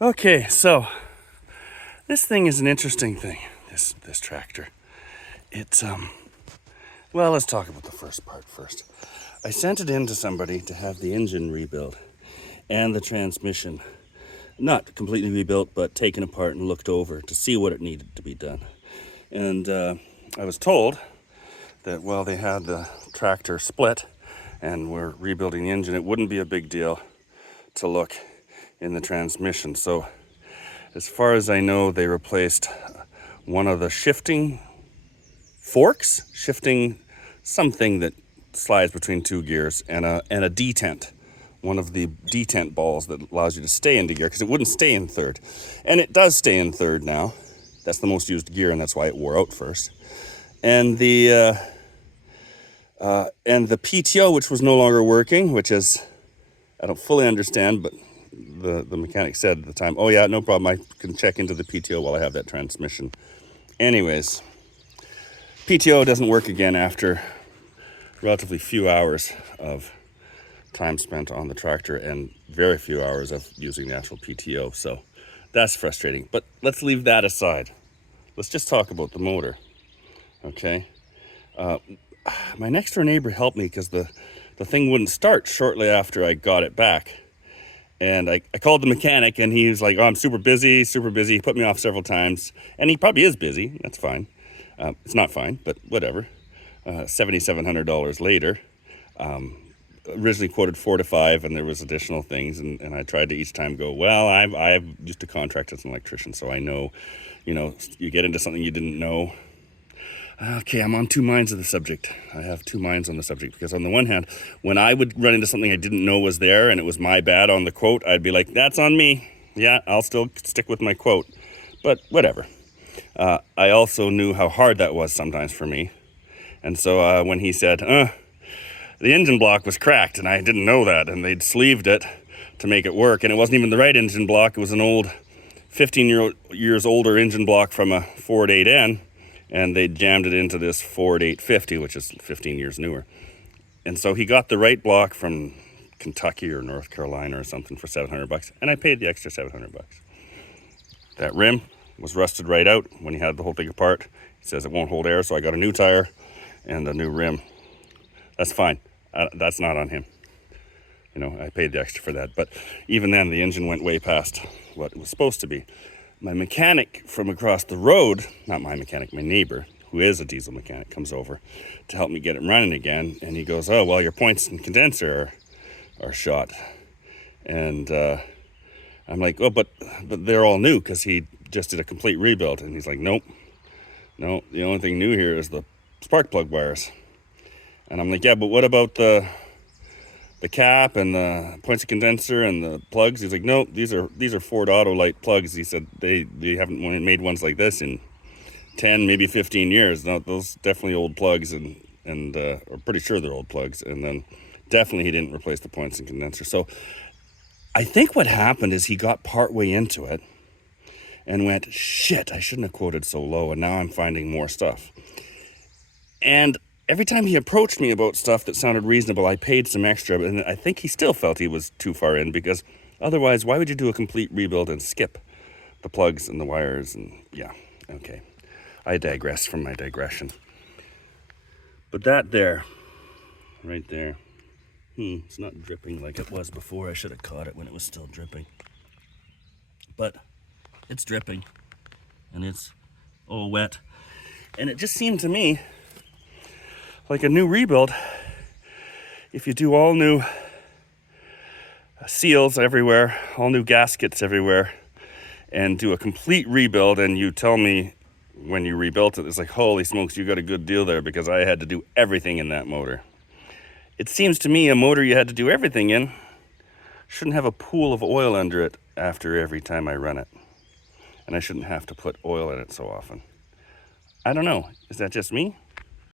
Okay, so this thing is an interesting thing. This tractor. It's well, let's talk about the first part first. I sent it in to somebody to have the engine rebuilt and the transmission not completely rebuilt, but taken apart and looked over to see what it needed to be done. And I was told that while they had the tractor split and were rebuilding the engine, it wouldn't be a big deal to look in the transmission. So as far as I know, they replaced one of the shifting forks, shifting something that slides between two gears, and a detent, one of the detent balls that allows you to stay into gear, because it wouldn't stay in third. And it does stay in third now. That's the most used gear, and that's why it wore out first. And the PTO, which was no longer working, which is, I don't fully understand, but the mechanic said at the time, oh yeah, no problem, I can check into the PTO while I have that transmission. Anyways, PTO doesn't work again after relatively few hours of time spent on the tractor and very few hours of using the actual PTO. So that's frustrating, but let's leave that aside. Let's just talk about the motor, okay? My next door neighbor helped me because the thing wouldn't start shortly after I got it back. And I called the mechanic, and he was like, oh, I'm super busy. He put me off several times, and he probably is busy. That's fine. It's not fine, but whatever. $7,700 later. Originally quoted 4 to 5, and there was additional things, and I tried to each time go, well, I've used to contract as an electrician, so I know, you get into something you didn't know. Okay, I'm on two minds of the subject. I have two minds on the subject, because on the one hand, when I would run into something I didn't know was there and it was my bad on the quote, I'd be like, that's on me. Yeah, I'll still stick with my quote, but whatever. I also knew how hard that was sometimes for me. And so when he said, the engine block was cracked, and I didn't know that, and they'd sleeved it to make it work, and it wasn't even the right engine block. It was an old 15 years older engine block from a Ford 8N, and they jammed it into this Ford 850, which is 15 years newer. And so he got the right block from Kentucky or North Carolina or something for $700, and I paid the extra $700. That rim was rusted right out when he had the whole thing apart. He says it won't hold air, so I got a new tire and a new rim. That's fine. That's not on him. I paid the extra for that. But even then, the engine went way past what it was supposed to be. My mechanic from across the road, not my mechanic, my neighbor, who is a diesel mechanic, comes over to help me get it running again. And he goes, oh, well, your points and condenser are shot. And I'm like, oh, but they're all new, because he just did a complete rebuild. And he's like, nope. No, the only thing new here is the spark plug wires. And I'm like, yeah, but what about the cap and the points of condenser and the plugs? He's like, no, these are Ford Autolite plugs. He said they haven't made ones like this in 10, maybe 15 years. No, those definitely old plugs, and I'm pretty sure they're old plugs. And then definitely he didn't replace the points and condenser. So I think what happened is he got partway into it and went, shit, I shouldn't have quoted so low, and now I'm finding more stuff. And every time he approached me about stuff that sounded reasonable, I paid some extra, and I think he still felt he was too far in, because otherwise, why would you do a complete rebuild and skip the plugs and the wires? And yeah, okay. I digress from my digression. But that there, right there, it's not dripping like it was before. I should have caught it when it was still dripping. But it's dripping, and it's all wet. And it just seemed to me like a new rebuild. If you do all new seals everywhere, all new gaskets everywhere, and do a complete rebuild, and you tell me when you rebuilt it, it's like, holy smokes, you got a good deal there, because I had to do everything in that motor. It seems to me a motor you had to do everything in shouldn't have a pool of oil under it after every time I run it. And I shouldn't have to put oil in it so often. I don't know. Is that just me?